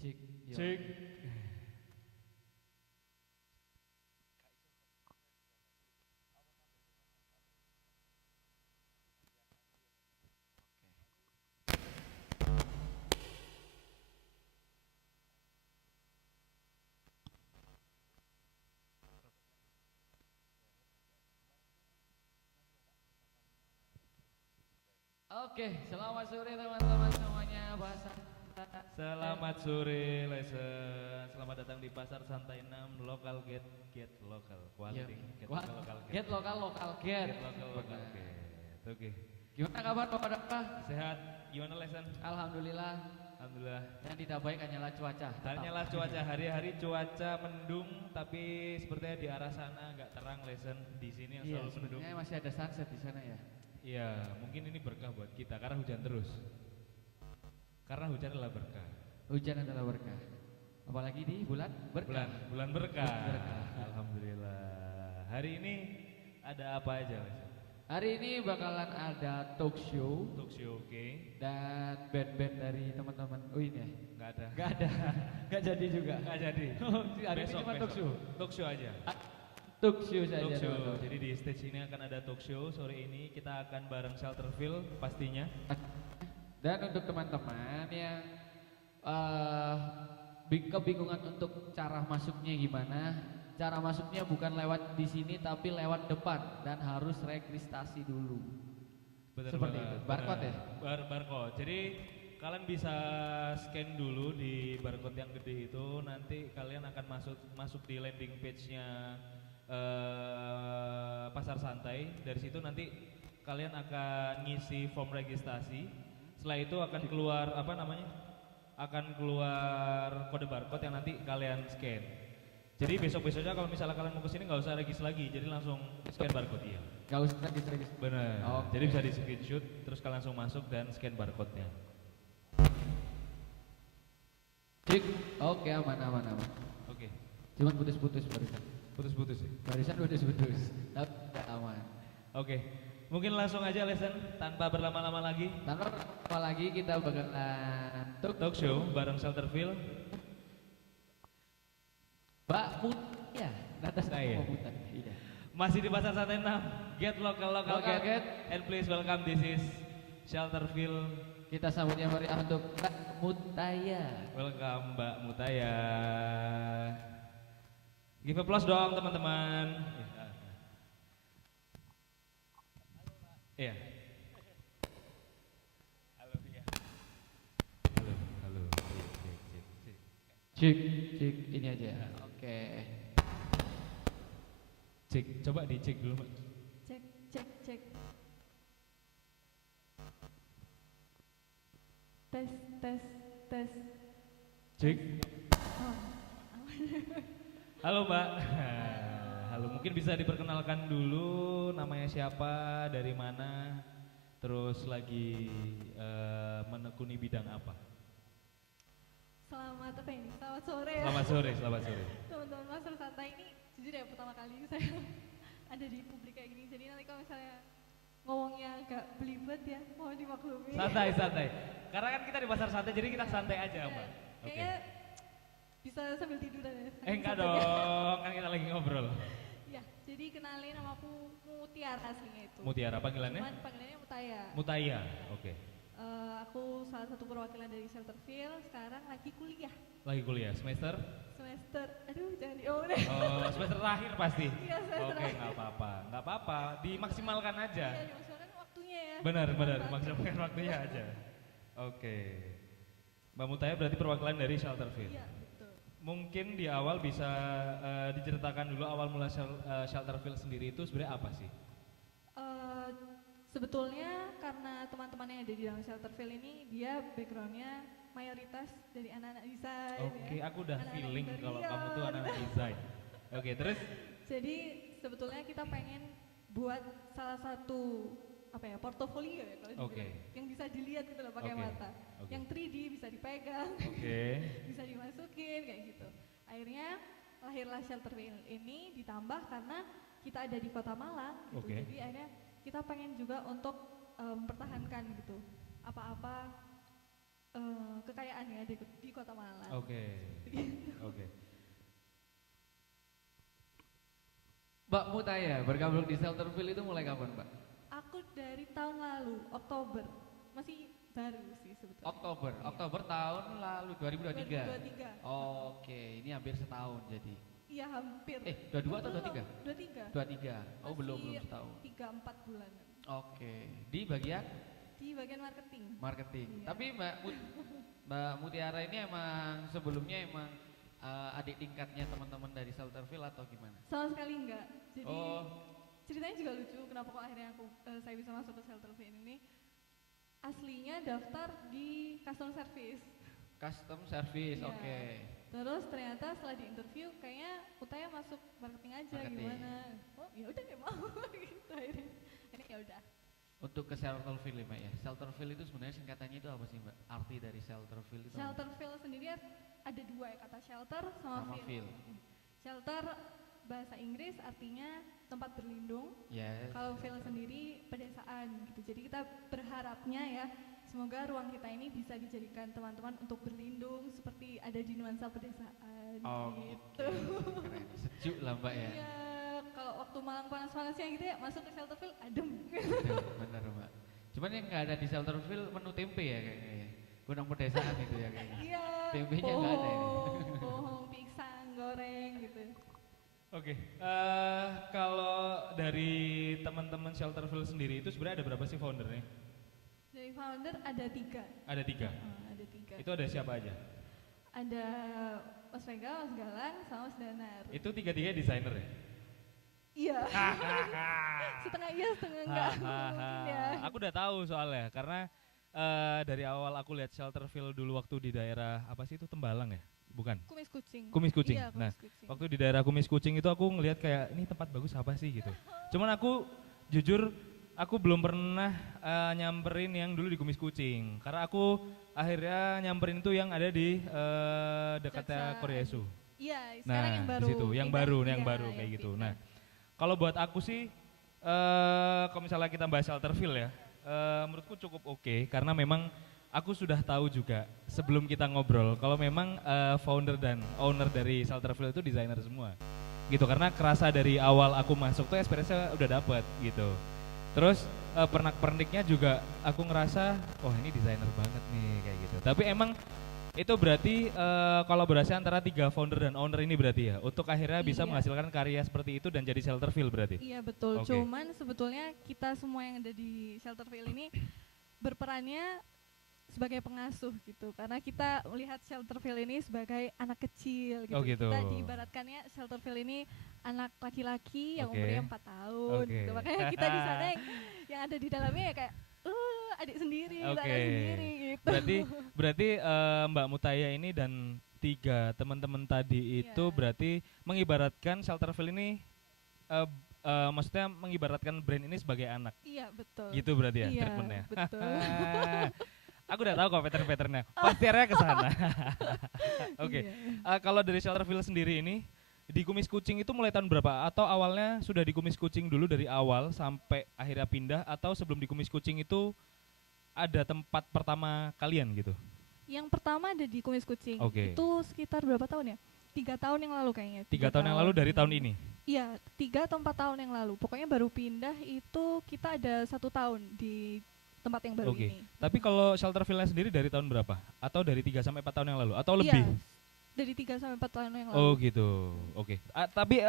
Cik, yo. Cek. Oke, selamat sore teman-teman semuanya. Bahasa Selamat sore, lesson. Selamat datang di Pasar Santai 6 Lokal Get Lokal Iya. Quality. Get Wah, lokal get lokal lokal get. Get lokal Benar. get. Oke. Gimana kabar Bapak Dapa? Sehat. Gimana lesson? Alhamdulillah. Alhamdulillah. Yang tidak baik hanyalah cuaca. tetap. Hanyalah cuaca hari-hari cuaca mendung, tapi sepertinya di arah sana agak terang lesson. Di sini yang Iya, selalu mendung. sebenarnya masih ada sunset di sana ya. Iya, mungkin ini berkah buat kita karena hujan terus. Karena hujan adalah berkah. Hujan adalah berkah. Apalagi di bulan berkah. Bulan berkah. Bulan berkah. Alhamdulillah. Hari ini ada apa aja, lesson? Hari ini bakalan ada talk show Talk show, oke. dan band-band dari teman-teman. Oh ini ya? Nggak ada. Gak ada. Gak jadi juga. Nggak jadi. Hari ini cuma talk show. Talk show aja. Talk show saja. Talk show. teman-teman. Jadi di stage ini akan ada talk show. Sore ini kita akan bareng Shelterville pastinya. Dan untuk teman-teman yang kebingungan untuk cara masuknya gimana, cara masuknya bukan lewat di sini tapi lewat depan dan harus registrasi dulu. Bener Seperti banget, itu. Barcode bener. ya? Barcode. Jadi kalian bisa scan dulu di barcode yang gede itu. Nanti kalian akan masuk di landing page-nya Pasar Santai. Dari situ nanti kalian akan ngisi form registrasi. Setelah itu akan keluar apa namanya? Akan keluar kode barcode yang nanti kalian scan. Jadi besok-besoknya kalau misalnya kalian mau kesini nggak usah regis lagi, jadi langsung scan barcode ya. Gak usah registrasi. Benar. Oke. Jadi bisa di screenshot, terus kalian langsung masuk dan scan barcode-nya. Cik, oke aman. Oke. Cuman putus-putus barisan. Putus-putus ya. Barisan putus-putus. Tapi udah aman. Oke. Mungkin langsung aja lesson tanpa berlama-lama lagi. Tanpa apa lagi kita bakalan Talk show bareng Shelterville. Mbak Mut ya, atas Saya. nama Mutan. Iya. Masih di Pasar Santai 6. Get local Local get. get. And please welcome, this is Shelterville. Kita sambut yang meriah untuk Mbak Mutaya. Welcome Mbak Mutaya. Give applause dong teman-teman. Iya. Halo ya. Halo. Cek. Cik, ini aja. Oke. Cek, coba dicek dulu, Mbak. Cek. Tes. Cek. Oh, Halo, Mbak. Halo, mungkin bisa diperkenalkan dulu namanya siapa, dari mana, terus lagi menekuni bidang apa? selamat apa ini? Selamat sore ya. Selamat sore. Teman-teman Pasar Santai ini jujur ya pertama kali saya ada di publik kayak gini. Jadi nanti kalau misalnya ngomongnya agak belibet ya, mohon dimaklumi. Santai. Karena kan kita di Pasar Santai, jadi kita santai aja, Mbak. Oke. Kayaknya bisa sambil tiduran ya. Enggak Santainya. dong, kan kita lagi ngobrol. Ya, jadi kenalin nama aku Mutiara aslinya itu. Mutiara panggilannya? Cuman panggilannya Mutaya. Mutaya. Oke. Aku salah satu perwakilan dari Shelterville, sekarang lagi kuliah. Lagi kuliah semester? Semester, aduh jangan diomongin. Oh, semester terakhir pasti. Iya, semester Oke, terakhir. nggak apa-apa. Dimaksimalkan aja. Iya, dimaksudkan waktunya ya. Benar, Manfaatkan. maksimalkan waktunya aja. Oke. Mbak Mutaya berarti perwakilan dari Shelterville. Iya, betul. Mungkin di awal bisa diceritakan dulu awal mula Shelterville sendiri itu sebenarnya apa sih? Eh, Sebetulnya karena teman-teman yang ada di dalam Shelterville ini dia backgroundnya mayoritas dari anak-anak desain. Oke, ya. aku udah Anak-anak feeling kalau interior, kamu tuh anak gitu. desain. Oke, terus? Jadi sebetulnya kita pengen buat salah satu apa ya portofolio ya kalau Oke. dibilang. Yang bisa dilihat gitu loh pakai Oke, mata. oke. Yang 3D bisa dipegang, Oke. bisa dimasukin kayak gitu. Akhirnya lahirlah Shelterville ini ditambah karena kita ada di Kota Malang gitu. Oke. Jadi akhirnya kita pengen juga untuk mempertahankan gitu apa-apa kekayaan ya yang ada di Kota Malang. Oke. Oke. Mbak Mutaya bergabung di Shelterville itu mulai kapan, Mbak? Aku dari tahun lalu, Oktober. Masih baru sih sebetulnya. Oktober, Iya. Oktober tahun lalu 2023. 2023. Oke, ini hampir setahun jadi. Iya hampir. 22 atau 23? 23. 23. Oh, belum Masih setahun. 3-4 bulan. Oke, di bagian Di bagian marketing. marketing. Iya. Tapi Mbak Mutiara ini emang sebelumnya emang adik tingkatnya teman-teman dari Shelterville atau gimana? Sama sekali enggak. Jadi Oh, ceritanya juga lucu kenapa kok akhirnya saya bisa masuk ke Shelterville ini. Aslinya daftar di customer service. custom service, Iya. oke. Terus ternyata setelah di interview kayaknya Utaya masuk marketing aja Marketing. gimana? Oh ya udah kayak mau gitu akhirnya. Ini ya udah. Untuk ke Shelterville ya, Mbak ya. Shelterville itu sebenarnya singkatannya itu apa sih, Mbak? Arti dari Shelterville itu apa? Shelterville sendiri ada dua ya, kata shelter sama Sama field. field. Shelter bahasa Inggris artinya tempat berlindung. Yes. Kalau field sendiri pedesaan gitu. Jadi kita berharapnya ya semoga ruang kita ini bisa dijadikan teman-teman untuk berlindung seperti ada di nuansa pedesaan Oh, gitu. oke. Keren. Sejuk lah, Mbak ya. Iya, kalau waktu Malang panas-panasnya gitu ya masuk ke Shelterville adem. Bener, Mbak. Cuman yang nggak ada di Shelterville menu tempe ya kayaknya ya. Gunung pedesaan itu ya kayaknya. Iya. Tempenya nggak ada ini. Bohong, pisang, goreng gitu. Oke. Kalau dari teman-teman Shelterville sendiri itu sebenarnya ada berapa sih foundernya? Dari founder ada 3. Ada 3. Ada 3. Itu ada siapa aja? Ada Mas Vega, Mas Galang, sama Mas Danar. Itu tiga-tiga desainer ya? Iya. Setengah iya, setengah enggak. Mungkin ya. Aku udah tahu soalnya karena dari awal aku lihat Shelterville dulu waktu di daerah apa sih itu Tembalang ya? Bukan. Kumis kucing. Kumis Kucing. Iya, Nah, kumis kucing. waktu di daerah Kumis Kucing itu aku ngelihat kayak ini tempat bagus apa sih gitu. Cuman aku jujur aku belum pernah nyamperin yang dulu di Kumis Kucing karena aku akhirnya nyamperin itu yang ada di dekatnya Jaksa Koryasu. Iya, sekarang Nah, yang di baru. situ, yang pindah. baru, yang Iya, baru kayak gitu. pindah. Nah, kalau buat aku sih, kalau misalnya kita bahas Shelterville ya, menurutku cukup oke karena memang aku sudah tahu juga sebelum kita ngobrol kalau memang founder dan owner dari Shelterville itu desainer semua, gitu. Karena kerasa dari awal aku masuk tuh experience-nya udah dapet gitu. Terus pernak-perniknya juga aku ngerasa, oh ini desainer banget nih kayak gitu. Tapi emang itu berarti kolaborasi antara 3 founder dan owner ini berarti ya untuk akhirnya bisa Iya. menghasilkan karya seperti itu dan jadi Shelterville berarti. Iya betul, Oke. cuman sebetulnya kita semua yang ada di Shelterville ini berperannya sebagai pengasuh gitu, karena kita melihat Shelterville ini sebagai anak kecil gitu. Oh, gitu. Kita diibaratkannya Shelterville ini anak laki-laki yang Oke. umurnya 4 tahun Oke. gitu. Makanya kita di sana yang ada di dalamnya ya kayak adik sendiri, Oke. saudara sendiri gitu. Berarti Mbak Mutaya ini dan 3 teman-teman tadi itu Iya. berarti mengibaratkan Shelterville ini maksudnya mengibaratkan brand ini sebagai anak. Iya betul. Gitu berarti ya Iya, treatmentnya. betul. Aku udah tahu kok pattern-patternnya. Pasti arahnya ke sana. Oke. Iya. Kalau dari Shelterville sendiri ini di Kumis Kucing itu mulai tahun berapa? Atau awalnya sudah di Kumis Kucing dulu dari awal sampai akhirnya pindah atau sebelum di Kumis Kucing itu ada tempat pertama kalian gitu? Yang pertama ada di Kumis Kucing. Oke. Itu sekitar berapa tahun ya? 3 tahun yang lalu kayaknya. 3 tahun yang lalu dari tahun ini. Iya, 3 atau 4 tahun yang lalu. Pokoknya baru pindah itu kita ada 1 tahun di tempat yang baru Oke. ini. Tapi kalau Shelterville sendiri dari tahun berapa? Atau dari 3 sampai 4 tahun yang lalu atau lebih? Iya, dari 3 sampai 4 tahun yang lalu. Oh gitu. Oke. Tapi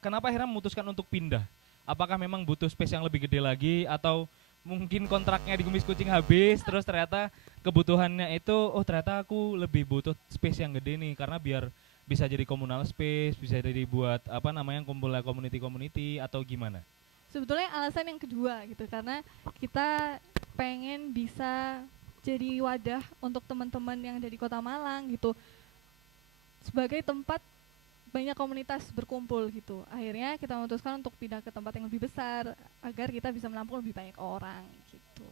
kenapa akhirnya memutuskan untuk pindah? Apakah memang butuh space yang lebih gede lagi atau mungkin kontraknya di Kumis Kucing habis terus ternyata kebutuhannya itu ternyata aku lebih butuh space yang gede nih karena biar bisa jadi communal space, bisa jadi buat apa namanya kumpulnya community atau gimana? Sebetulnya alasan yang kedua gitu, karena kita pengen bisa jadi wadah untuk teman-teman yang dari Kota Malang gitu, sebagai tempat banyak komunitas berkumpul gitu. Akhirnya kita memutuskan untuk pindah ke tempat yang lebih besar agar kita bisa menampung lebih banyak orang gitu.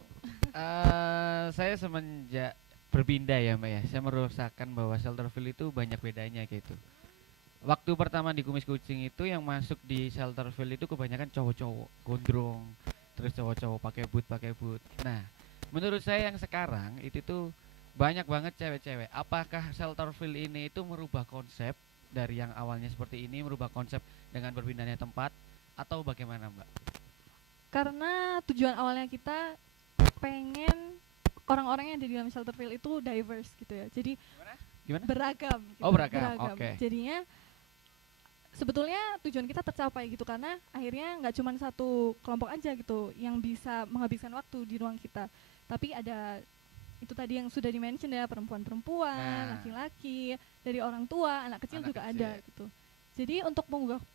Saya semenjak berpindah ya Mbak ya, saya merasakan bahwa Shelterville itu banyak bedanya gitu. Waktu pertama di Kumis Kucing itu yang masuk di Shelterville itu kebanyakan cowok-cowok gondrong, terus cowok-cowok pakai boot. Nah, menurut saya yang sekarang itu tuh banyak banget cewek-cewek. Apakah Shelterville ini itu merubah konsep dari yang awalnya seperti ini, merubah konsep dengan berpindahnya tempat, atau bagaimana Mbak? Karena tujuan awalnya kita pengen orang-orang yang ada di dalam Shelterville itu diverse gitu ya. Jadi Gimana? beragam gitu. Oh, beragam, oke. Jadinya sebetulnya tujuan kita tercapai gitu karena akhirnya nggak cuma satu kelompok aja gitu yang bisa menghabiskan waktu di ruang kita, tapi ada itu tadi yang sudah di-mention ya, perempuan-perempuan, Nah. laki-laki, dari orang tua, anak kecil Anak juga kecil. ada gitu. Jadi untuk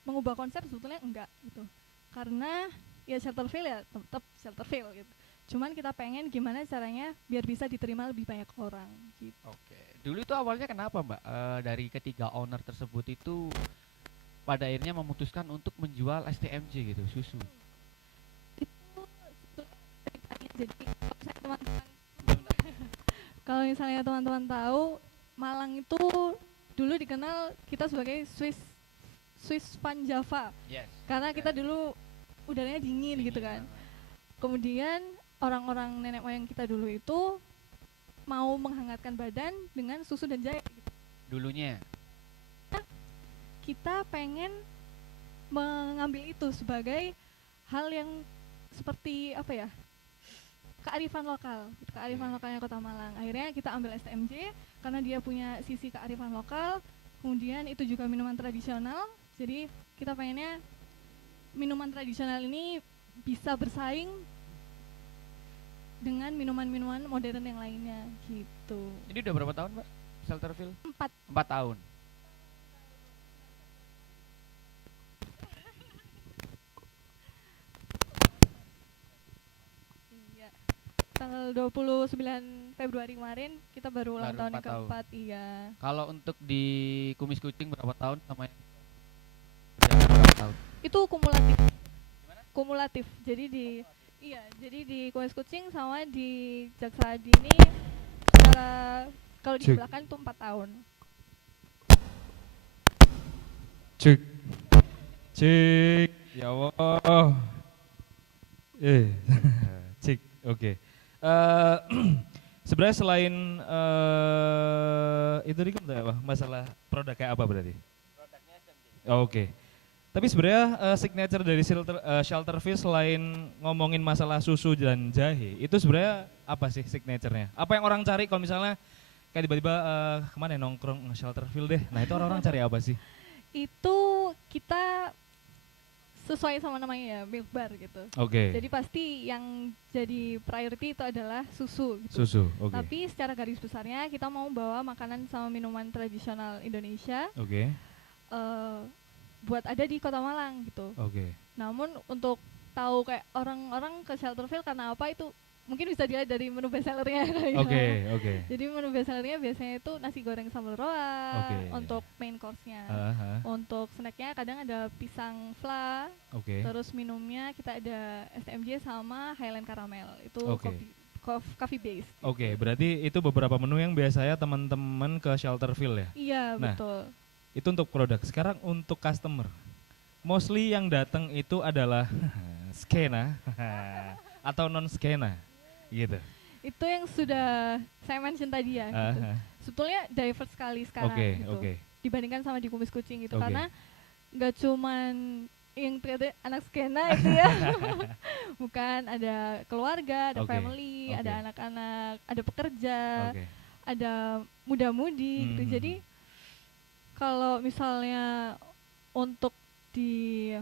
mengubah konsep sebetulnya enggak gitu. Karena ya Shelterville ya tetap Shelterville gitu. Cuman kita pengen gimana caranya biar bisa diterima lebih banyak orang gitu. Oke. Dulu itu awalnya kenapa Mbak? Dari ketiga owner tersebut itu pada akhirnya memutuskan untuk menjual STMJ gitu, susu. Itu ceritanya jadi kalau misalnya teman-teman tahu Malang itu dulu dikenal kita sebagai Swiss Van Java Yes. karena kita dulu udaranya dingin gitu kan. Kemudian orang-orang nenek moyang kita dulu itu mau menghangatkan badan dengan susu dan jahe gitu. Dulunya. Kita pengen mengambil itu sebagai hal yang seperti apa ya, kearifan lokal gitu, kearifan lokalnya Kota Malang. Akhirnya kita ambil STMJ karena dia punya sisi kearifan lokal, kemudian itu juga minuman tradisional, jadi kita pengennya minuman tradisional ini bisa bersaing dengan minuman-minuman modern yang lainnya gitu. Ini udah berapa tahun Mbak? Shelterville? 4 4 tahun. Iya. Tanggal 29 Februari kemarin kita baru ulang Baru tahun yang 4 tahun. keempat, iya. Kalau untuk di Kumis Kucing berapa tahun sama yang berjalan berapa tahun? Itu kumulatif. Kumulatif. Jadi jadi di Kumis Kucing sama di Jaksa Adi ini secara kalau Cek. dibelakang itu 4 tahun. Cek. Cek. Ya Allah. Cek. Oke. Sebenarnya selain itu Riko apa? Masalah produk kayak apa berarti? Oh, oke. Tapi sebenarnya signature dari Shelterville selain ngomongin masalah susu dan jahe, itu sebenarnya apa sih signaturenya? Apa yang orang cari kalau misalnya kayak tiba-tiba kemana ya, nongkrong Shelterville deh. Nah itu orang-orang cari apa sih? Itu kita sesuai sama namanya ya, milk bar gitu. Oke. Jadi pasti yang jadi priority itu adalah susu gitu. Susu, oke. Tapi secara garis besarnya kita mau bawa makanan sama minuman tradisional Indonesia Oke. buat ada di Kota Malang gitu. Oke. Namun untuk tahu kayak orang-orang ke Shelterville karena apa itu mungkin bisa dilihat dari menu bestsellernya. Oke, oke. Jadi menu bestsellernya biasanya itu nasi goreng sambal roa Oke. untuk main course-nya. Aha, Untuk snacknya kadang ada pisang fla, oke. terus minumnya kita ada STMJ sama Highland Caramel. Itu Oke. coffee based. Oke, berarti itu beberapa menu yang biasanya teman-teman ke Shelterville ya? Iya, Nah, betul. Itu untuk produk. Sekarang untuk customer. Mostly yang datang itu adalah skena atau non skena gitu. Itu yang sudah saya mention tadi ya gitu. Aha. Sebetulnya diverse sekali sekarang Oke, gitu. oke. Dibandingkan sama di Kumis Kucing gitu Oke. karena nggak cuman yang ternyata anak skena itu ya. Bukan, ada keluarga, ada Oke, family, oke. ada anak-anak, ada pekerja, Oke. ada muda-mudi gitu. Mhm. Jadi kalau misalnya untuk di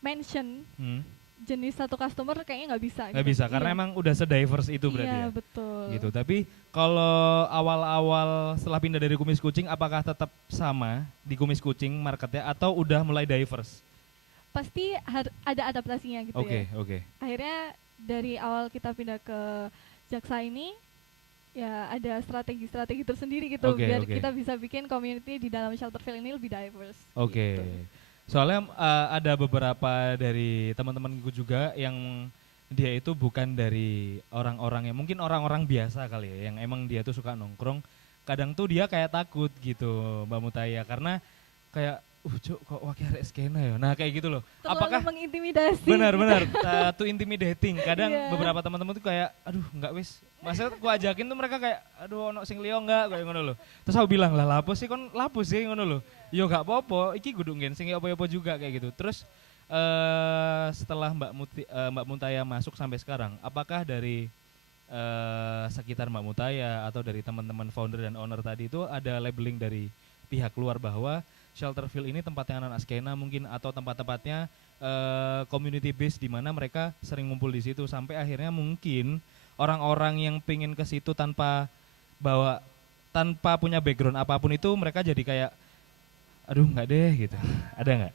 mention Hmm. jenis satu customer kayaknya nggak bisa. Nggak gitu. bisa karena Iya. emang udah sediverse itu berarti Iya, ya. betul. Gitu. Tapi kalau awal-awal setelah pindah dari Kumis Kucing apakah tetap sama di Kumis Kucing marketnya atau udah mulai diverse? Pasti ada adaptasinya gitu Oke, ya. oke. Akhirnya dari awal kita pindah ke Jaksa ini ya ada strategi-strategi tersendiri gitu Oke, biar oke. kita bisa bikin community di dalam Shelterville ini lebih diverse. Oke. gitu. Soalnya ada beberapa dari teman-temanku juga yang dia itu bukan dari orang-orang yang mungkin orang-orang biasa kali ya, yang emang dia tuh suka nongkrong. Kadang tuh dia kayak takut gitu, Mbak Mutaya, karena kayak Cuk, kok wakil arek skena ya. Nah, kayak gitu loh. Terlalu Apakah mengintimidasi. benar too intimidating. Kadang Iya. beberapa teman-teman tuh kayak aduh enggak wis. Maksudnya aku ajakin tuh mereka kayak aduh ono sing liya enggak kayak ngono loh. Terus aku bilang lah lapo sih kon lapo sih ngono loh. Yo enggak apa-apa, iki kudu ngen sing apa-apa juga kayak gitu. Terus setelah Mbak Muntaya masuk sampai sekarang, apakah dari sekitar Mbak Muntaya atau dari teman-teman founder dan owner tadi itu ada labeling dari pihak luar bahwa Shelterville ini tempatnya anak-anak skena mungkin atau tempat-tempatnya community base di mana mereka sering ngumpul di situ sampai akhirnya mungkin orang-orang yang pengen ke situ tanpa punya background apapun itu mereka jadi kayak aduh nggak deh gitu. Ada nggak?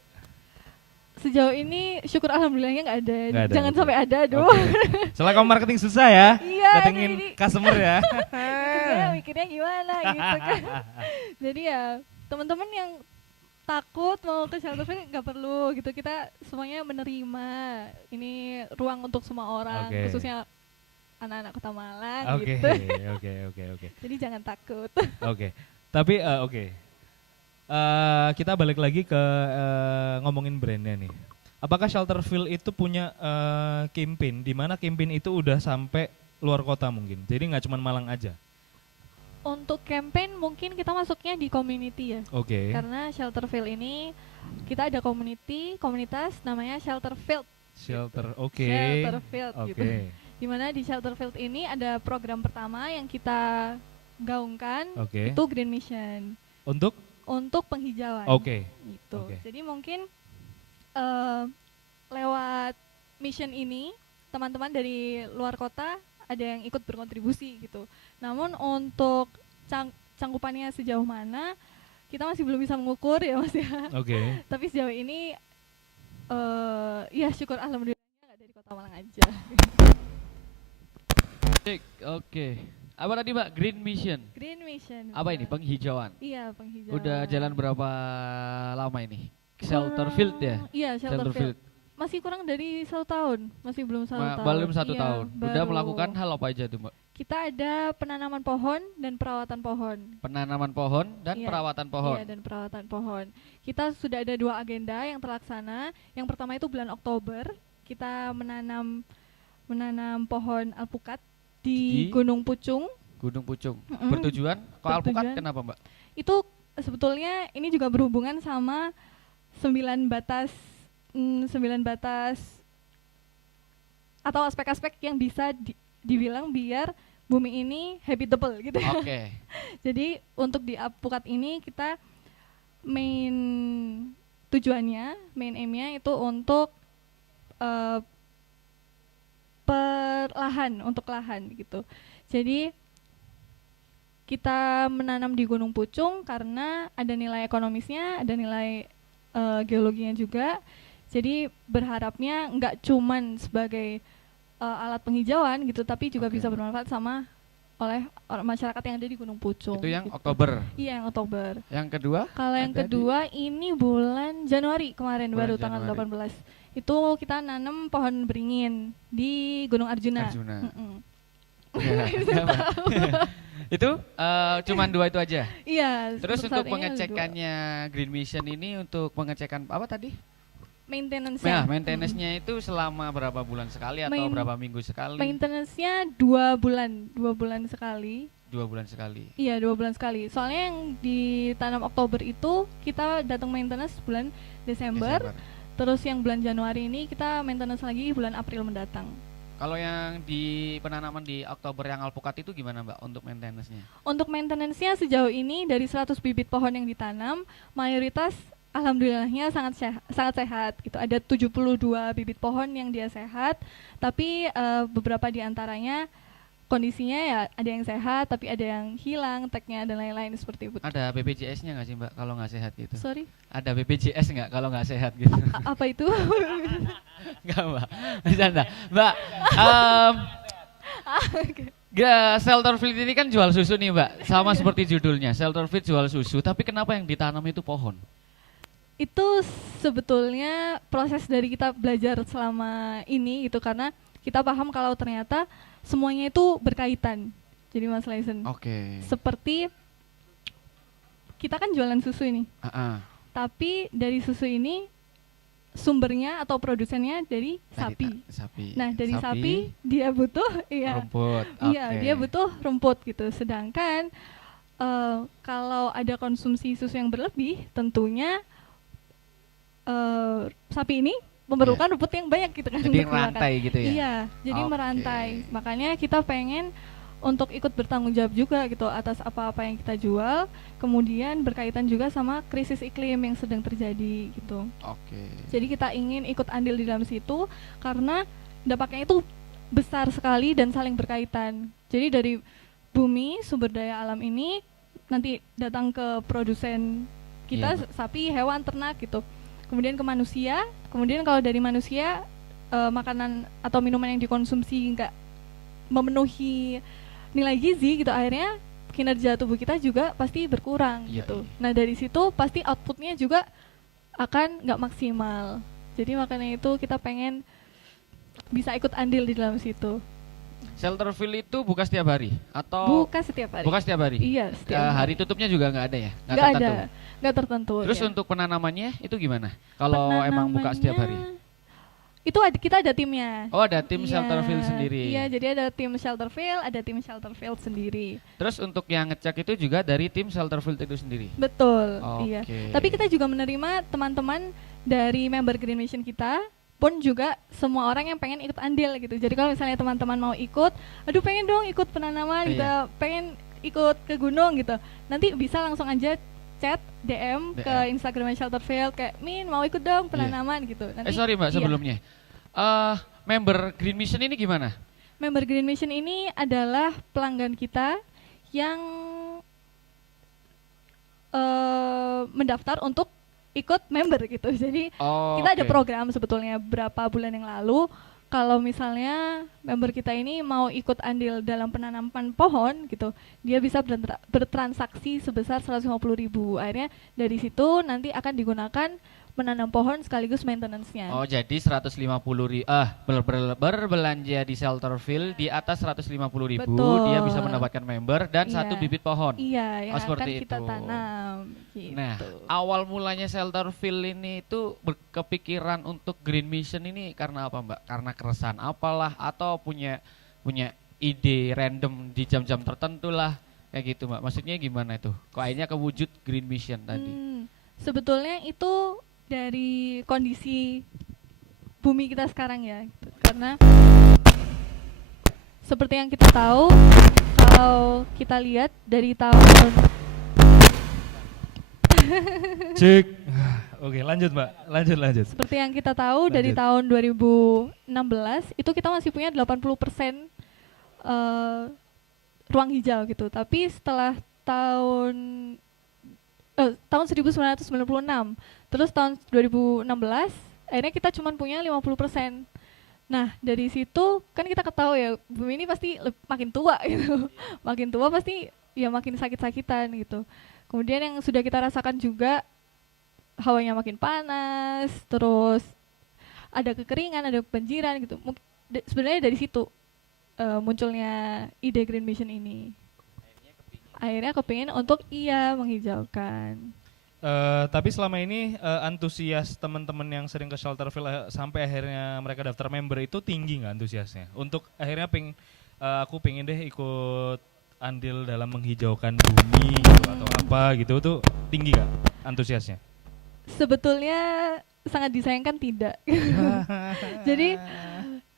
Sejauh ini syukur alhamdulillahnya nggak ada. Nggak ada, Jangan betul. sampai ada dong. Oke. Soalnya kamu marketing susah ya, Iya, datengin jadi customer ya. mikirnya gimana gitu kan. Jadi ya teman-teman yang takut mau ke Shelterville nggak perlu gitu, kita semuanya menerima, ini ruang untuk semua orang, Oke. khususnya anak-anak Kota Malang Oke, gitu. oke. Jadi jangan takut. Oke, tapi kita balik lagi ke ngomongin brandnya nih. Apakah Shelterville itu punya campaign di mana campaign itu udah sampai luar kota mungkin? Jadi nggak cuma Malang aja. Untuk campaign mungkin kita masuknya di community ya. Oke. Karena Shelterville ini kita ada komunitas namanya Shelterfield. Shelter, oke. Shelterfield Oke. gitu. Dimana di Shelterfield ini ada program pertama yang kita gaungkan, Oke. itu Green Mission Untuk penghijauan. oke. Gitu. Oke. Jadi mungkin lewat mission ini teman-teman dari luar kota ada yang ikut berkontribusi gitu. Namun untuk cangkupannya sejauh mana kita masih belum bisa mengukur ya Mas ya. Oke. Tapi sejauh ini ya syukur alhamdulillah nggak dari Kota Malang aja. Oke. Apa tadi Mbak? Green Mission. Green Mission. Apa ini? benar. Penghijauan. Iya, penghijauan. Udah jalan berapa lama ini? Shelterfield ya? Iya, Shelterfield. Masih kurang dari 1 tahun, masih belum 1 tahun. Belum 1 Iya, tahun. Udah baru. melakukan hal apa aja tuh Mbak? Kita ada penanaman pohon dan perawatan pohon. Penanaman pohon dan Iya. perawatan pohon. Iya, dan perawatan pohon. Kita sudah ada 2 agenda yang terlaksana. Yang pertama itu bulan Oktober, kita menanam pohon alpukat di Gunung Pucung. Gunung Pucung. Mm-mm. Bertujuan ke alpukat Bertujuan. kenapa Mbak? Itu sebetulnya ini juga berhubungan sama 9 batas atau aspek-aspek yang bisa dibilang biar bumi ini habitable gitu. Oke. Jadi untuk di alpukat ini kita main tujuannya, main aimnya itu untuk untuk lahan gitu. Jadi kita menanam di Gunung Pucung karena ada nilai ekonomisnya, ada nilai geologinya juga. Jadi berharapnya nggak cuman sebagai alat penghijauan gitu, tapi juga Oke. bisa bermanfaat oleh masyarakat yang ada di Gunung Pucung. Itu yang gitu. Oktober. Iya, yang Oktober. Yang kedua? Kalau yang Ada kedua ini bulan Januari kemarin, Bulan baru tanggal Januari. 18. Itu kita nanam pohon beringin di Gunung Arjuna. Arjuna. Mm-mm. Iya, Mbak. Itu cuman 2 itu aja. Iya. Terus saat untuk ini ada pengecekannya Green Mission ini untuk pengecekan apa tadi? 2. Maintenance. Nah, maintenance-nya itu selama berapa bulan sekali atau berapa minggu sekali? Maintenance-nya 2 bulan, 2 bulan sekali. 2 bulan sekali. Iya, 2 bulan sekali. Soalnya yang ditanam Oktober itu kita datang maintenance bulan Desember. Terus yang bulan Januari ini kita maintenance lagi bulan April mendatang. Kalau yang di penanaman di Oktober yang alpukat itu gimana Mbak untuk maintenance-nya? Untuk maintenance-nya sejauh ini dari 100 bibit pohon yang ditanam, mayoritas alhamdulillahnya sangat sehat gitu. Ada 72 bibit pohon yang dia sehat, tapi beberapa di antaranya kondisinya ya ada yang sehat, tapi ada yang hilang, tagnya dan lain-lain seperti itu. Ada BPJS-nya nggak sih Mbak kalau nggak sehat gitu? Sorry, Ada BPJS nggak kalau nggak sehat gitu? apa itu? Nggak Mbak, bercanda. Mbak, Shelterfield ini kan jual susu nih Mbak, sama seperti judulnya, Shelterfield jual susu, tapi kenapa yang ditanam itu pohon? Itu sebetulnya proses dari kita belajar selama ini gitu, karena kita paham kalau ternyata semuanya itu berkaitan. Jadi Mas Laisen, Oke. seperti kita kan jualan susu ini, tapi dari susu ini sumbernya atau produsennya dari sapi. Sapi. Nah, dari sapi dia butuh rumput. Iya, dia butuh rumput gitu. Sedangkan kalau ada konsumsi susu yang berlebih, tentunya sapi ini memerlukan rumput yang banyak gitu kan. Jadi merantai gitu ya? Iya, jadi merantai. Makanya kita pengen untuk ikut bertanggung jawab juga gitu atas apa-apa yang kita jual, kemudian berkaitan juga sama krisis iklim yang sedang terjadi gitu. Jadi kita ingin ikut andil di dalam situ karena dampaknya itu besar sekali dan saling berkaitan. Jadi dari bumi, sumber daya alam ini nanti datang ke produsen kita, sapi, hewan, ternak gitu. Kemudian ke manusia, kemudian kalau dari manusia makanan atau minuman yang dikonsumsi nggak memenuhi nilai gizi gitu, akhirnya kinerja tubuh kita juga pasti berkurang gitu. Nah dari situ pasti outputnya juga akan nggak maksimal. Jadi makanya itu kita pengen bisa ikut andil di dalam situ. Shelterville itu buka setiap hari atau? Buka setiap hari. Buka setiap hari. Iya, setiap hari tutupnya juga nggak ada ya? Nggak ada, nggak tertentu. Terus untuk penanamannya itu gimana? Kalau emang buka setiap hari? Itu kita ada timnya. Oh, ada tim Shelterville sendiri. Iya, jadi ada tim Shelterville, ada tim Shelterville sendiri. Terus untuk yang ngecek itu juga dari tim Shelterville itu sendiri. Betul, iya. Tapi kita juga menerima teman-teman dari member Green Mission kita, pun juga semua orang yang pengen ikut andil gitu. Jadi kalau misalnya teman-teman mau ikut, aduh pengen dong ikut penanaman gitu, pengen ikut ke gunung gitu. Nanti bisa langsung aja chat DM ke Instagram Shelterville kayak Min mau ikut dong penanaman gitu. Nanti, sorry Mbak sebelumnya. Member Green Mission ini gimana? Member Green Mission ini adalah pelanggan kita yang mendaftar untuk ikut member gitu. Jadi kita ada program sebetulnya berapa bulan yang lalu. Kalau misalnya member kita ini mau ikut andil dalam penanaman pohon gitu, dia bisa bertransaksi sebesar 150.000. Akhirnya dari situ nanti akan digunakan menanam pohon sekaligus maintenance-nya. Oh, jadi 150.000 berbelanja di Shelterville di atas 150.000 dia bisa mendapatkan member dan satu bibit pohon. Iya, yang akan kita tanam gitu. Nah, awal mulanya Shelterville ini itu berkepikiran untuk Green Mission ini karena apa, Mbak? Karena keresahan apalah atau punya ide random di jam-jam tertentu lah kayak gitu, Mbak. Maksudnya gimana itu? Kok akhirnya kewujud Green Mission tadi? Sebetulnya itu dari kondisi bumi kita sekarang ya gitu. Karena seperti yang kita tahu, kalau kita lihat dari tahun cek. Oke, lanjut Mbak, lanjut. Seperti yang kita tahu dari tahun 2016 itu kita masih punya 80% ruang hijau gitu. Tapi setelah tahun 1996, terus tahun 2016 akhirnya kita cuma punya 50%. Nah dari situ kan kita ketahui ya bumi ini pasti makin tua gitu. Makin tua pasti ya makin sakit-sakitan gitu. Kemudian yang sudah kita rasakan juga hawanya makin panas, terus ada kekeringan, ada kebanjiran gitu. Sebenarnya dari situ munculnya ide Green Mission ini. Akhirnya kepingin untuk menghijaukan. Tapi selama ini antusias teman-teman yang sering ke Shelterville sampai akhirnya mereka daftar member itu tinggi nggak antusiasnya? Untuk akhirnya aku pengen deh ikut andil dalam menghijaukan bumi gitu, atau apa gitu, tuh tinggi nggak antusiasnya? Sebetulnya sangat disayangkan tidak. Jadi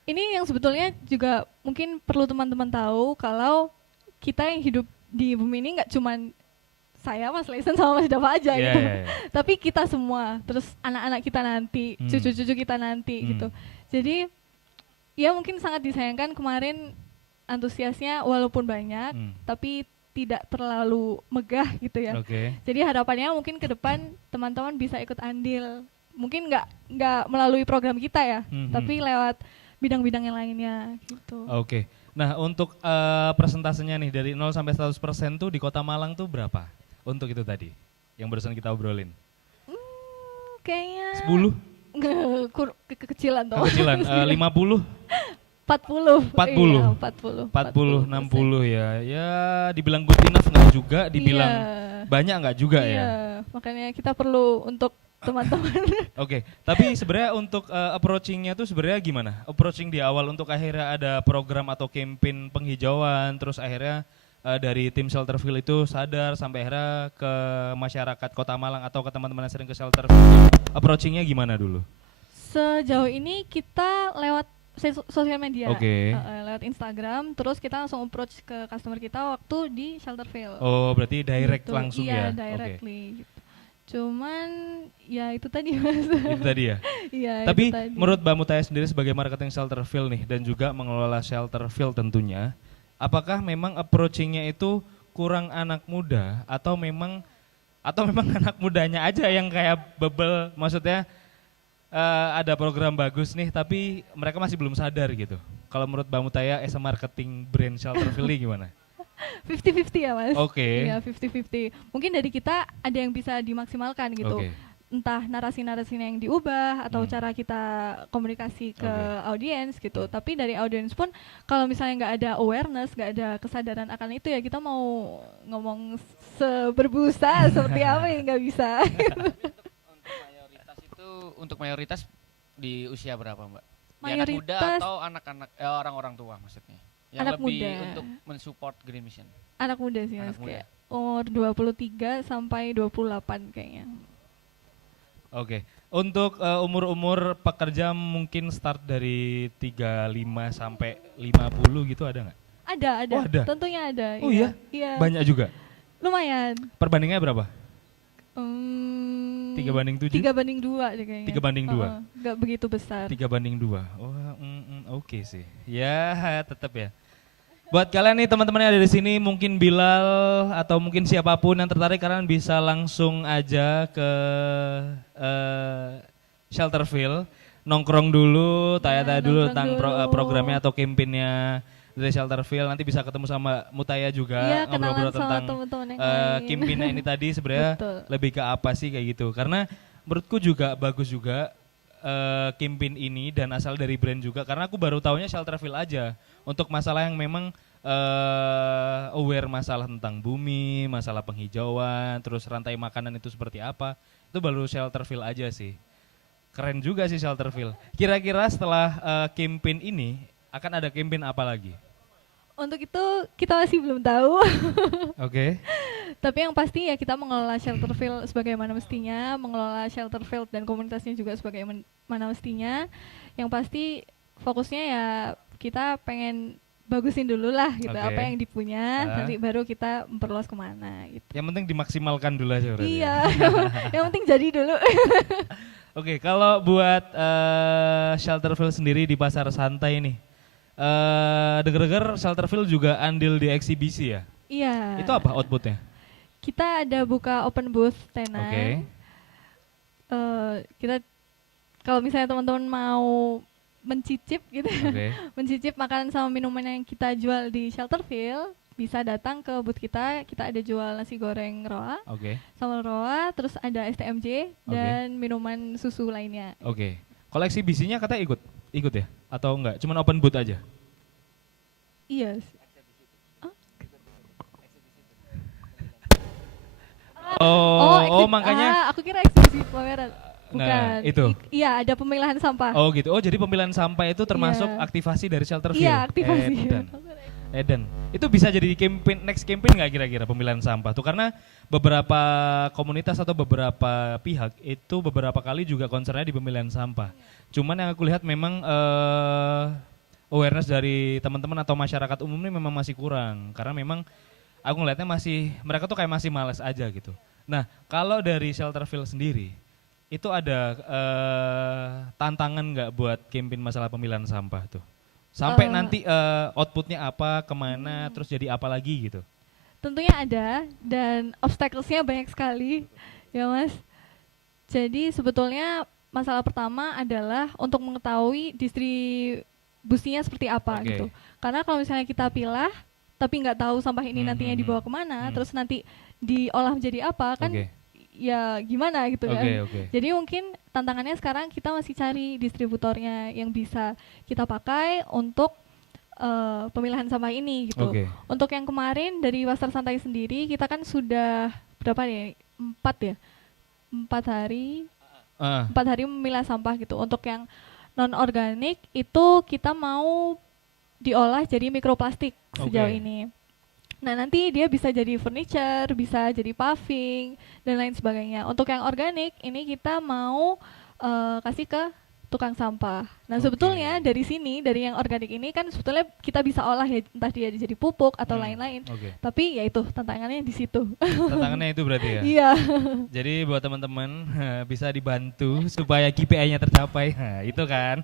ini yang sebetulnya juga mungkin perlu teman-teman tahu kalau kita yang hidup di bumi ini nggak cuman saya, Mas Leisen sama Mas Dava aja gitu. Tapi kita semua, terus anak-anak kita nanti, cucu-cucu kita nanti gitu. Jadi ya mungkin sangat disayangkan kemarin antusiasnya walaupun banyak, tapi tidak terlalu megah gitu ya. Jadi harapannya mungkin ke depan teman-teman bisa ikut andil. Mungkin nggak melalui program kita ya, tapi lewat bidang-bidang yang lainnya gitu. Nah untuk persentasenya nih dari 0 sampai 100% tuh di Kota Malang tuh berapa? Untuk itu tadi yang barusan kita obrolin. Kayaknya 10? Kekecilan toh. Kekecilan 50? 40. 40. Iya, 40, 60 ya. Ya dibilang good enough enggak juga, dibilang banyak nggak juga Iya, ya? makanya kita perlu untuk teman-teman. Oke, tapi sebenarnya untuk approaching-nya tuh sebenarnya gimana? Approaching di awal untuk akhirnya ada program atau campaign penghijauan, terus akhirnya dari tim Shelterville itu sadar sampai akhirnya ke masyarakat Kota Malang atau ke teman-teman yang sering ke Shelterville, approaching-nya gimana dulu? Sejauh ini kita lewat sosial media, Oke. lewat Instagram, terus kita langsung approach ke customer kita waktu di Shelterville. Oh, berarti direct Gitu. langsung Iya, ya? Oke. directly. Gitu. Cuman ya itu tadi Mas. Itu tadi ya? Iya, Tapi itu tadi. menurut Mbak Mutaya sendiri sebagai marketing Shelterville nih dan juga mengelola Shelterville tentunya, apakah memang approaching-nya itu kurang anak muda atau memang anak mudanya aja yang kayak bebel, maksudnya ada program bagus nih tapi mereka masih belum sadar gitu. Kalau menurut Mbak Mutaya as a marketing brand Shelterville gimana? 50-50 ya Mas. Oke. Iya, 50-50. Mungkin dari kita ada yang bisa dimaksimalkan gitu. Oke. Entah narasi-narasinya yang diubah atau Hmm. cara kita komunikasi ke Oke. audiens gitu. Tapi dari audiens pun kalau misalnya nggak ada awareness, nggak ada kesadaran akan itu ya kita mau ngomong seberbusa seperti apa ya nggak bisa. Untuk mayoritas di usia berapa, Mbak? Di anak muda Mayoritas atau anak-anak orang-orang tua maksudnya? Yang Anak lebih muda. untuk mensupport Green Mission. anak muda sih Anak Mas, muda. kayak umur 23 sampai 28 kayaknya. Oke. Untuk umur-umur pekerja mungkin start dari 35 sampai 50 gitu ada nggak? Ada. Oh, ada? Tentunya ada. Oh iya? Iya. Banyak juga. Lumayan. Perbandingannya berapa? 3 3/7? banding 2 deh kayaknya. 3/2. Nggak begitu besar. 3/2. Oh, oke sih. Ya, tetap ya. Buat kalian nih teman-teman yang ada di sini, mungkin Bilal atau mungkin siapapun yang tertarik, kalian bisa langsung aja ke Shelterville, nongkrong dulu, tanya-tanya dulu nongkrong tentang dulu. programnya atau campaignnya dari Shelterville. Nanti bisa ketemu sama Mutaya juga, Iya, kenalan ngobrol-ngobrol sama tentang teman-teman yang lain. campaignnya ini tadi sebenarnya Betul. lebih ke apa sih kayak gitu. Karena menurutku juga bagus juga campaign ini dan asal dari brand juga, karena aku baru taunya Shelterville aja untuk masalah yang memang aware masalah tentang bumi, masalah penghijauan, terus rantai makanan itu seperti apa, itu baru Shelterville aja sih. Keren juga sih Shelterville. Kira-kira setelah campaign ini akan ada campaign apa lagi? Untuk itu kita masih belum tahu. Oke. Tapi yang pasti ya kita mengelola Shelterville sebagaimana mestinya, mengelola Shelterville dan komunitasnya juga sebagaimana mestinya. Yang pasti fokusnya ya kita pengen bagusin dulu lah gitu, Oke. apa yang dipunya, nanti baru kita memperluas kemana gitu. Yang penting dimaksimalkan dulu aja berarti. Iya, yang penting jadi dulu. Oke, kalau buat Shelterville sendiri di Pasar Santai nih, denger-denger Shelterville juga andil di eksibisi ya? Iya. Itu apa outputnya? Kita ada buka open booth tenan. Oke. Kita kalau misalnya teman-teman mau mencicip gitu, Oke. mencicip makanan sama minuman yang kita jual di Shelterville, bisa datang ke booth kita. Kita ada jual nasi goreng roa, Oke. sambal roa, terus ada STMJ dan minuman susu lainnya. Oke. Kalau eksibisinya katanya ikut ya? Atau enggak? Cuman open booth aja? Iya. Oh, makanya. aku kira eksibisi pameran. Bukan. Nah, itu. Iya, ada pemilahan sampah. Oh gitu. Oh, jadi pemilihan sampah itu termasuk Iya. aktivasi dari Shelterville? Iya, aktivasi. Eden. Itu bisa jadi campaign, next campaign nggak kira-kira pemilihan sampah tuh? Karena beberapa komunitas atau beberapa pihak itu beberapa kali juga concernnya di pemilihan sampah. Cuman yang aku lihat memang awareness dari teman-teman atau masyarakat umum ini memang masih kurang. Karena memang aku ngelihatnya mereka tuh kayak masih malas aja gitu. Nah, kalau dari Shelterville sendiri, itu ada tantangan nggak buat campaign masalah pemilihan sampah tuh? Sampai nanti outputnya apa, kemana, terus jadi apa lagi gitu? Tentunya ada, dan obstacles-nya banyak sekali, ya Mas. Jadi sebetulnya masalah pertama adalah untuk mengetahui distribusinya seperti apa gitu. Karena kalau misalnya kita pilah, tapi nggak tahu sampah ini nantinya dibawa kemana, terus nanti diolah menjadi apa, kan ya gimana gitu kan. Jadi mungkin tantangannya sekarang kita masih cari distributornya yang bisa kita pakai untuk pemilahan sampah ini gitu. Untuk yang kemarin dari Pasar Santai sendiri kita kan sudah berapa ya? 4 ya. 4 hari, Ah, 4 hari memilah sampah gitu. Untuk yang non organik itu kita mau diolah jadi mikroplastik sejauh Oke. ini. Nah, nanti dia bisa jadi furniture, bisa jadi paving dan lain sebagainya. Untuk yang organik ini kita mau kasih ke tukang sampah. Nah, Oke. sebetulnya dari sini, dari yang organik ini kan sebetulnya kita bisa olah ya, entah dia jadi pupuk atau lain-lain. Oke. Tapi ya itu tantangannya di situ. Tantangannya itu berarti ya. Iya. Jadi buat teman-teman bisa dibantu supaya KPI-nya tercapai. Nah, itu kan.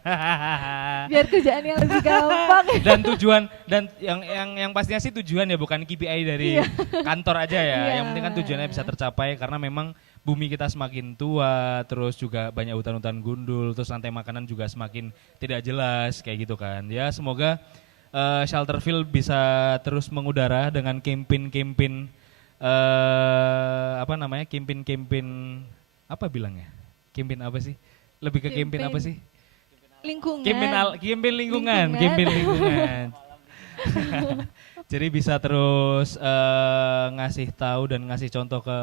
Biar kerjaannya lebih gampang. Dan tujuan dan yang pastinya sih tujuan ya, bukan KPI dari kantor aja ya. Iya. Yang penting kan tujuannya bisa tercapai karena memang bumi kita semakin tua, terus juga banyak hutan-hutan gundul, terus rantai makanan juga semakin tidak jelas kayak gitu kan. Ya semoga Shelterville bisa terus mengudara dengan campaign-campaign apa namanya? Campaign apa bilangnya? Campaign apa sih? Lebih ke campaign apa sih? Lingkungan. Campaign lingkungan, campaign lingkungan. Jadi bisa terus ngasih tahu dan ngasih contoh ke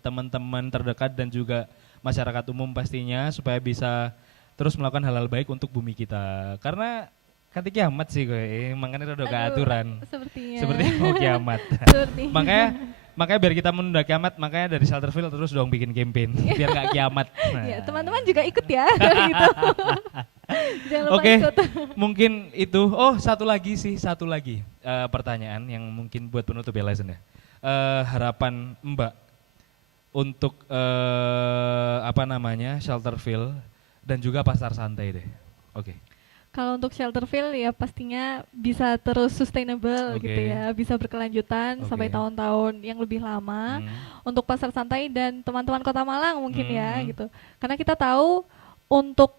teman-teman terdekat dan juga masyarakat umum pastinya supaya bisa terus melakukan hal-hal baik untuk bumi kita. Karena kan kiamat sih gue, makanya udah gak Aduh, aturan. Sepertinya. Seperti mau kiamat. Sepertinya. makanya biar kita menunda kiamat, makanya dari Shelterville terus dong bikin campaign biar gak kiamat. Nah. Ya, teman-teman juga ikut ya. Gitu. Jangan lupa Oke, ikut. mungkin itu. Oh, satu lagi pertanyaan yang mungkin buat penutup ya Lesson ya. Harapan Mbak untuk apa namanya Shelterville dan juga pasar santai deh. Oke. Kalau untuk Shelterville ya pastinya bisa terus sustainable Oke. gitu ya, bisa berkelanjutan sampai Oke. tahun-tahun yang lebih lama. Untuk pasar santai dan teman-teman Kota Malang mungkin ya gitu. Karena kita tahu untuk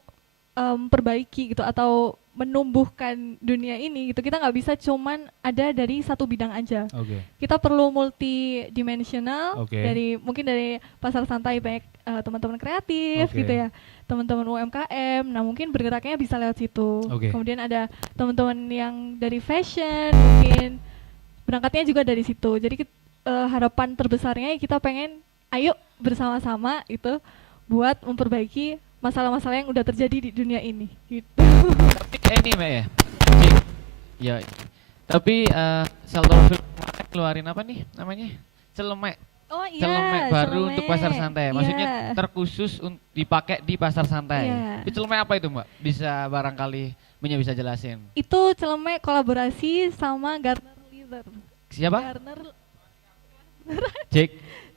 perbaiki gitu atau menumbuhkan dunia ini gitu, kita nggak bisa cuman ada dari satu bidang aja. Oke. Kita perlu multidimensional. Oke. Mungkin dari pasar santai banyak teman-teman kreatif Oke. gitu ya, teman-teman UMKM. Nah mungkin bergeraknya bisa lewat situ. Oke. Kemudian ada teman-teman yang dari fashion, mungkin berangkatnya juga dari situ. Jadi harapan terbesarnya kita pengen ayo bersama-sama itu buat memperbaiki masalah-masalah yang udah terjadi di dunia ini gitu. Tapi ini Mbak ya. Cik. Ya. Tapi Shelterville kemarin keluarin apa nih namanya? Celemek. Oh iya, Celemek baru untuk pasar celemek. santai. Iya. Maksudnya terkhusus dipakai di pasar santai. Iya. Itu celemek apa itu Mbak? Bisa barangkali Minya bisa jelasin. Itu celemek kolaborasi sama Garner Leather. Siapa? Garner Cek.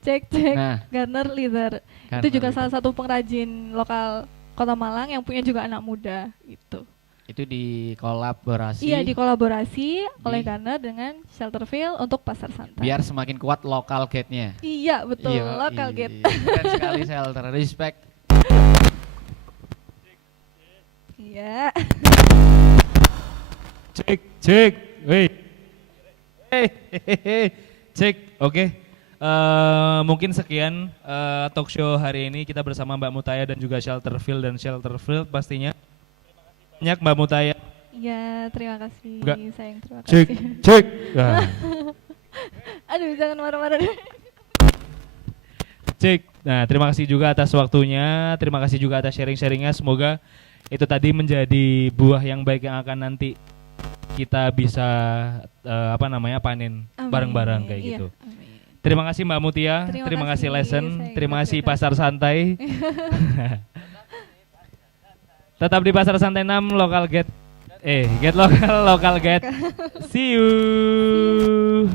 cek Nah, Garner Leather. Itu juga salah satu pengrajin lokal Kota Malang yang punya juga anak muda itu. itu dikolaborasi Iya, dikolaborasi oleh Di- Garner dengan Shelterville untuk pasar santai. biar semakin kuat lokal gate-nya. Iya, betul, Iya, lokal gate. Keren sekali Shelter. Respect. Iya. Cek. Woi. Cek. Oke. Mungkin sekian talk show hari ini kita bersama Mbak Mutaya dan juga Shelterville dan Shelterville pastinya. Banyak Mbak Mutaya. Iya, terima kasih. Enggak. Sayang, terima Cek. kasih. Nah, Aduh, jangan marah-marah. cek. Nah, terima kasih juga atas waktunya, terima kasih juga atas sharing-sharingnya. Semoga itu tadi menjadi buah yang baik yang akan nanti kita bisa panen Amin. bareng-bareng kayak Iya, gitu. amin. Terima kasih Mbak Mutia, Terima terima kasih kasih, Lesson, sayang. terima kasih Terima Pasar Santai. Tetap di Pasar Santai 6 Lokal Gate. Gate lokal, Lokal Gate. See you.